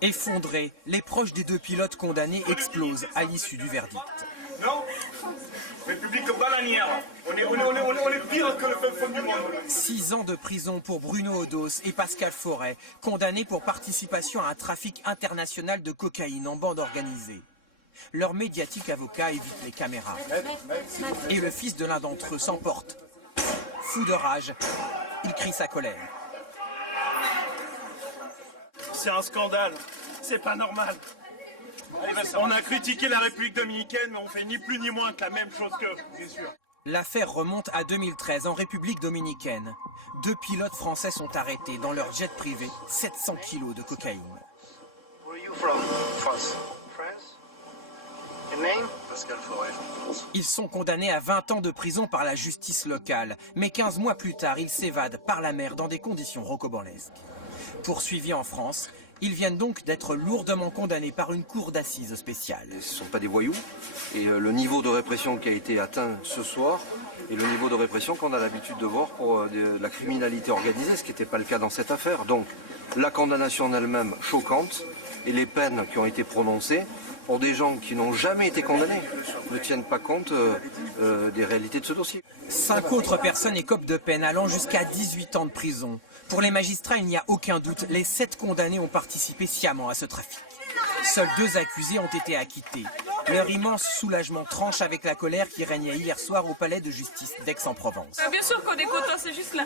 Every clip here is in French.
Effondrés, les proches des deux pilotes condamnés explosent à l'issue du verdict. Non, République bananière, on est pire que le fond du monde. 6 ans de prison pour Bruno Odos et Pascal Forêt, condamnés pour participation à un trafic international de cocaïne en bande organisée. Leur médiatique avocat évite les caméras. Et le fils de l'un d'entre eux s'emporte. Fou de rage, il crie sa colère. C'est un scandale, c'est pas normal. On a critiqué la République dominicaine, mais on fait ni plus ni moins que la même chose qu'eux, c'est sûr. L'affaire remonte à 2013 en République dominicaine. 2 pilotes français sont arrêtés dans leur jet privé, 700 kilos de cocaïne. Where are you from? France. France? Your name? Pascal Forêt, France. Ils sont condamnés à 20 ans de prison par la justice locale, mais 15 mois plus tard, ils s'évadent par la mer dans des conditions rocambolesques. Poursuivis en France, ils viennent donc d'être lourdement condamnés par une cour d'assises spéciale. Ce ne sont pas des voyous, et le niveau de répression qui a été atteint ce soir est le niveau de répression qu'on a l'habitude de voir pour la criminalité organisée, ce qui n'était pas le cas dans cette affaire. Donc la condamnation en elle-même choquante, et les peines qui ont été prononcées pour des gens qui n'ont jamais été condamnés ne tiennent pas compte des réalités de ce dossier. 5 autres personnes écopent de peine allant jusqu'à 18 ans de prison. Pour les magistrats, il n'y a aucun doute, les 7 condamnés ont participé sciemment à ce trafic. Seuls 2 accusés ont été acquittés. Leur immense soulagement tranche avec la colère qui régnait hier soir au palais de justice d'Aix-en-Provence. Bien sûr qu'on est content, c'est juste la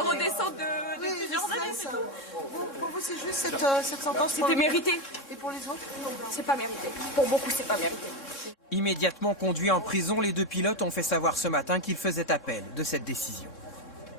redescente de plusieurs années, c'est tout. Pour vous, c'est juste cette sentence. C'était mérité. Et pour les autres? C'est pas mérité. Pour beaucoup, c'est pas mérité. Immédiatement conduits en prison, les 2 pilotes ont fait savoir ce matin qu'ils faisaient appel de cette décision.